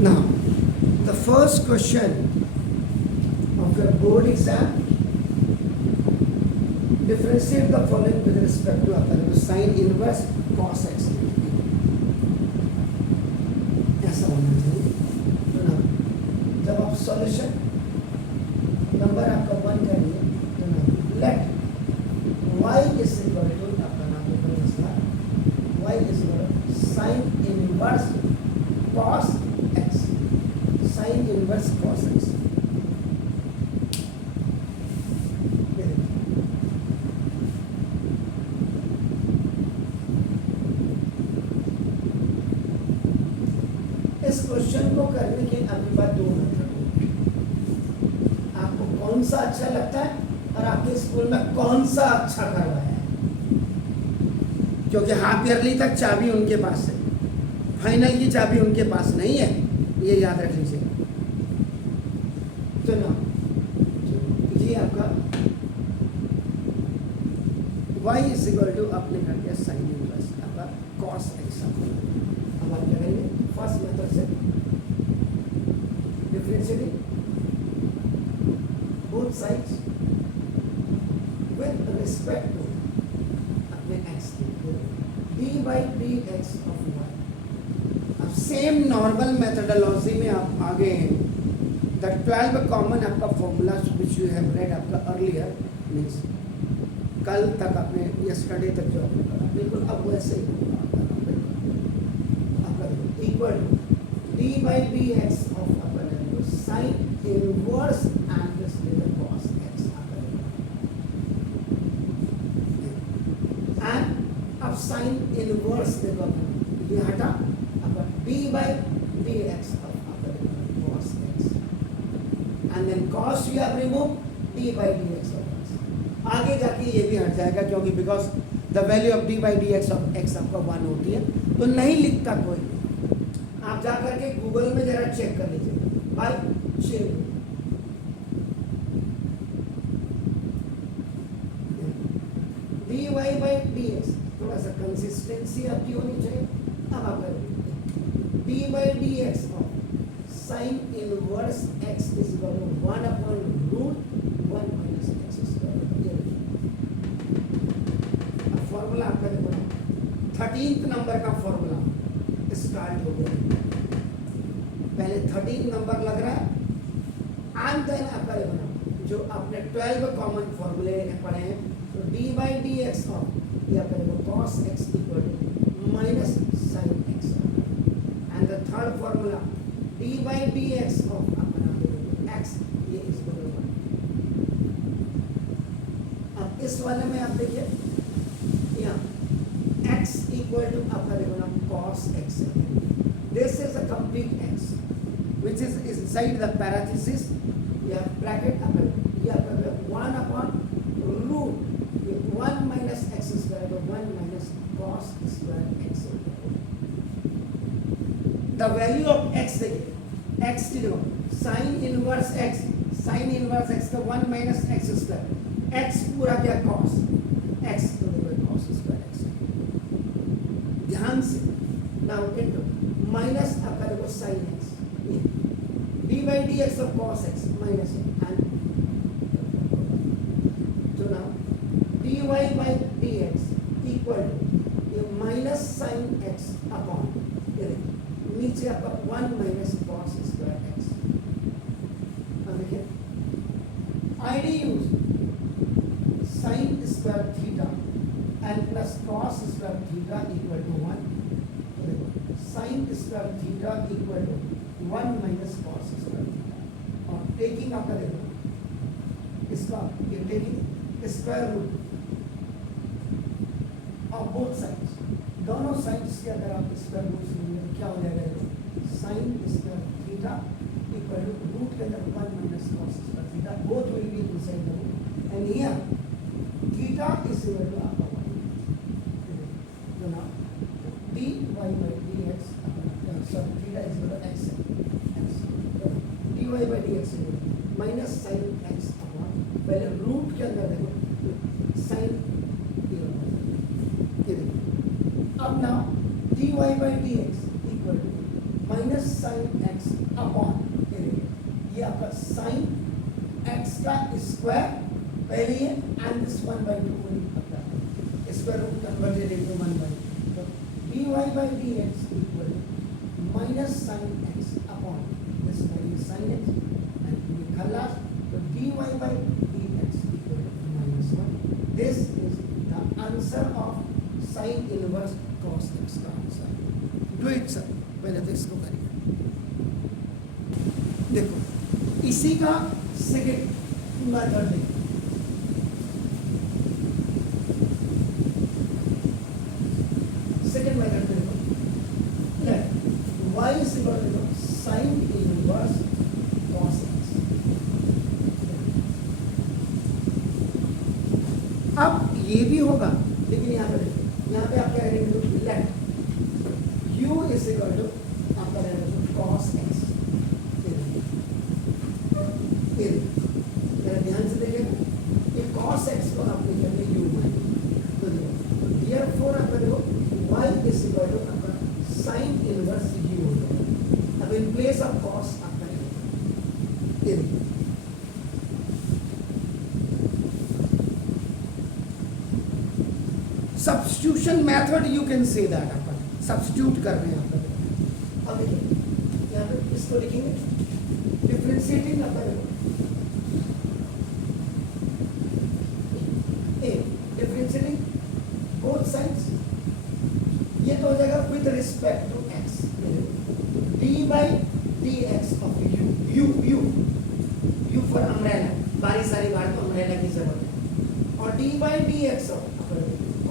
Now, the first question of your board exam, differentiate the following with respect to upon sin inverse cos x ऐसा होना चाहिए। तो ना जब आप सॉल्यूशन नंबर आपका 1 करिए तो ना let y is equal to आपका नाम ऊपर मसला y is equal sin inverse cos x, sin inverse cos x। इस क्वेश्चन को करने के आपके पास दो मेथड होंगे। आपको कौन सा अच्छा लगता है और आपके स्कूल में कौन सा अच्छा करवाया है, क्योंकि हाफ ईयरली तक चाबी उनके पास है, फाइनल की चाबी उनके पास नहीं है, ये याद रख लीजिए। तो ना ये आपका y इज इक्वल टू आपने कर दिया साइन इनवर्स आपका cos x। अब आप क्या करेंगे, फर्स्ट मेथड से differentiating both sides with respect to अपने x d by dx of y। अब सेम नॉर्मल मेथडोलॉजी में आप आगे हैं। द 12 कॉमन आपका formula which you have read आपका अर्लियर मीन्स कल तक आपने यस्टरडे तक जो आपने पढ़ा बिल्कुल अब वैसे ही आपका equal d by d x of अपन sine inverse and this cos x and अब साइन इनवर्स देखो अपन ये हटा अपन d by d x of अपन cos x and then cause you have remove d by d x of x. आगे जाके ये भी हट जाएगा क्योंकि because the value of d by d x of x आपका 1 होती है, तो नहीं लिखता कोई। आप जा करके गूगल में जरा चेक कर लीजिए by check d y by d x, थोड़ा सा कंसिस्टेंसी आपकी होनी चाहिए। अब आप d by d x of sine inverse x is equal to 1 upon root 1 minus x square. Formula आपका देखो 13th नंबर का फॉर्मूला स्टार्ट हो गया। पहले 13 नंबर लग रहा है एंड देन आपका देखो जो आपने 12 कॉमन फॉर्मूले पढ़े हैं, तो d by d x of ये आपका देखो cos x equal to minus sine x and the third formula d by d x of आपका नाम देखो एक्स ये इज इक्वल टू 1। अब इस वाले में आप देखिए x equal to आपका देखो ना cos x। This is a complete x which is inside the parenthesis या bracket आपका ये आपका 1 upon root 1 minus x square तो 1 minus cos square x। The value of x देखिए x की देखो sin inverse x का 1 minus x square x पूरा क्या cos x तो देखो cos square x ध्यान से। नाउ इनटू माइनस आपका देखो sine x d by d x of cos x minus and तो now d y by d x equal to ये माइनस साइन एक्स अपॉन ये नीचे आपका 1 माइनस कॉस स्क्वायर एक्स। अब देखिए ID use sign square theta and plus cos square theta equal to 1। तो देखो sin square theta equal to 1 minus cos square theta और taking आपका देखो इसका ये taking square root of both sides, दोनों साइड्स के अगर आप स्क्वायर रूट लेंगे क्या हो जाएगा, sin square theta equal to root के अंदर 1 minus cos square theta both will be inside the root and here theta is equal to आपका dy by dx sorry theta is equal to x dy by dx minus sin x upon पहले root के अंदर देखो sin ये देखो अब ना dy by dx equal to minus sine x upon, ये आपका साइन एक्स का स्क्वायर पहले है and this 1/2 square root converted into 1/2, तो dy by dx equal minus sine x upon this value sine x and ये खल्लास, तो dy by dx equal -1. This is the answer of sine inverse cos x का answer. Do it sir, पहले तो इसको करिए. देखो इसी का सेकेंड मेथड देखो. सेकेंड मेथड देखो, y is equal to sine inverse cos x. अब ये भी होगा, लेकिन यहाँ पे देखो, यहाँ पे आप क्या करेंगे, let u is equal to आपका रहेगा cos x. ध्यान से देखिएगा, ये cos x को आप लिखेंगे u में, तो therefore आपका देखो y इज इक्वल टू आपका साइन इनवर्स u होगा. अब इन प्लेस ऑफ cos आपका ये देखिए substitution method, you can say that. Upon substitute कर रहे हैं आप लोग. अब देखिए यहाँ पे इसको लिखेंगे डिफरेंशिएटिंग आपका देखो डिफरेंशिएटिंग बोथ साइड्स, ये तो हो जाएगा with respect to x. D by d x of u for umbrella, बारी सारी बार तो अम्ब्रेला की जरूरत है, और d by d x of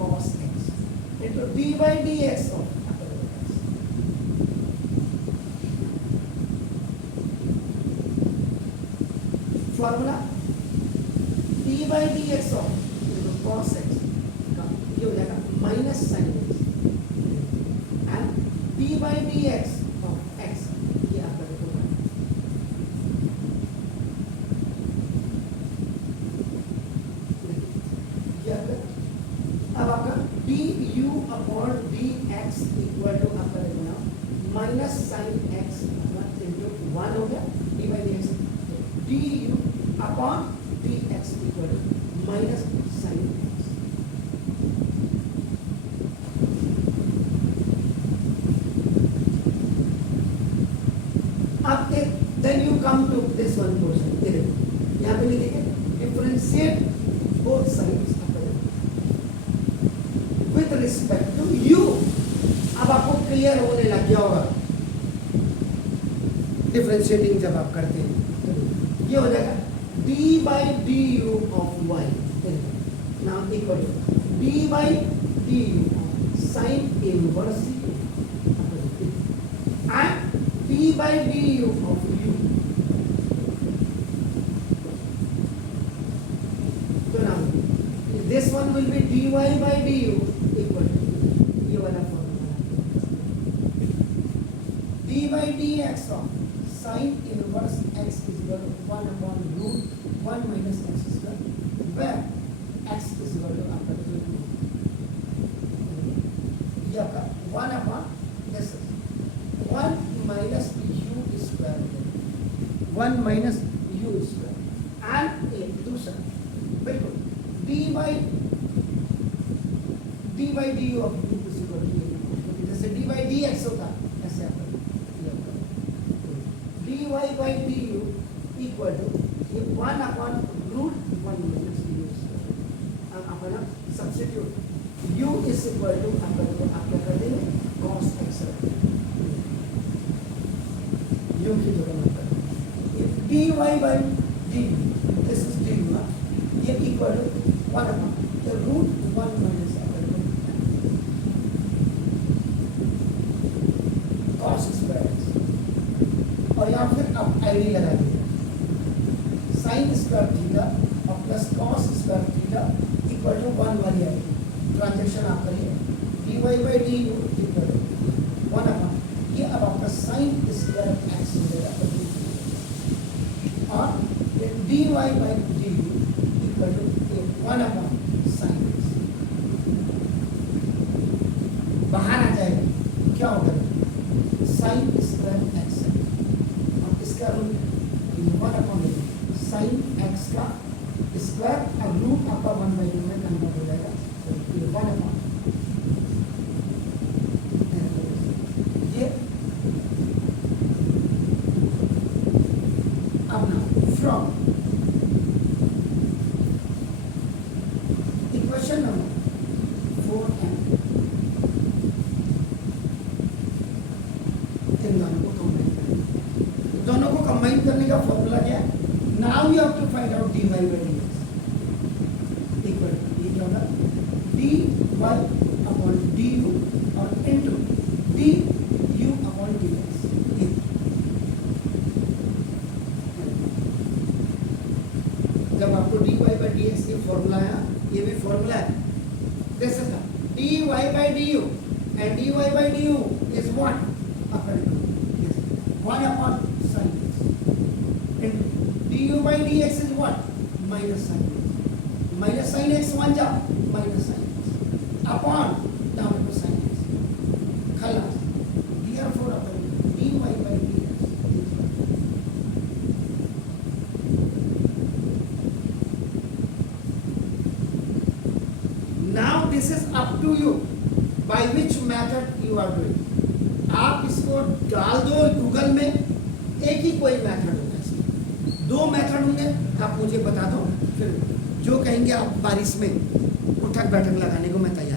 cos x into d by dx of formula d by dx of cos x ये हो जाएगा minus sine x and d by dx of x ये आपका देखोगा अब आपका du upon dx equal to आपका देखो minus sine x into 1 हो गया d by d x. du upon dx equal to minus sine x. अब then you come to this one portion. ये देखो यहाँ पे लिखेंगे differentiate both sides with respect to u. अब आपको क्लियर होने लग गया होगा डिफरेंशिएटिंग जब आप करते हैं, ये हो जाएगा d by du of y now equal to d by du sin inverse u and d by du of u. So now this one will be dy by du equal to ये वाला formula d by dx of sin inverse x is equal to 1 upon root 1 minus x square, where x is equal to आपका ये आपका 1 upon this 1 minus u square 1 minus u square and एक दूसरा बिल्कुल d by du of u is equal to जैसे d by dx होता ऐसे आपका dy by du equal to ये 1 upon root 1 minus u square. अब अपना substitute u is equal to आप क्या कर देंगे cos x u की जगह मत करें. dy by du this is du ये equal to 1 upon the root 1 minus cos square x, और यहाँ फिर आप आईडी लगा दीजिए साइन स्क्वायर थीटा और plus cos square theta equal to 1 वाली आएगी. ट्रांजेक्शन आप करिए dy by du equal to 1 upon ये अब आपका साइन स्क्वायर x हो जाएगा और dy by du equal to 1 upon sine x. बाहर आ जाएगा क्या होगा साइन स्क्वायर का रूट है 1/, साइन एक्स का स्क्वायर, अब रूट आपका 1/2 में कन्वर्ट हो जाएगा, तो ये 1/, ये अब ना फ्रॉम इक्वेशन नंबर 4m इन दोनों को कंबाइन करेंगे। दोनों को कंबाइन करने का फॉर्मूला क्या है? Now you have to find out dy by dx equal ये क्या होगा dy अपॉन du और इनटू du अपॉन dx। जब आपको dy by dx ये फॉर्मूला है, ये भी फॉर्मूला है, देख सकता dy by du and dy by du is what? According to yes 1 upon sin x and du by dx is what? Minus sin x, minus sin x 1 जा minus sin x upon down to sin x खलास, therefore according to dy by dx now this is up to you by which method you are doing। आप इसको डाल दो Google में, एक ही कोई method होगा, इसमें 2 मेथड होंगे, आप मुझे बता दो, फिर जो कहेंगे आप बारिश में उठक बैठक लगाने को मैं तैयार।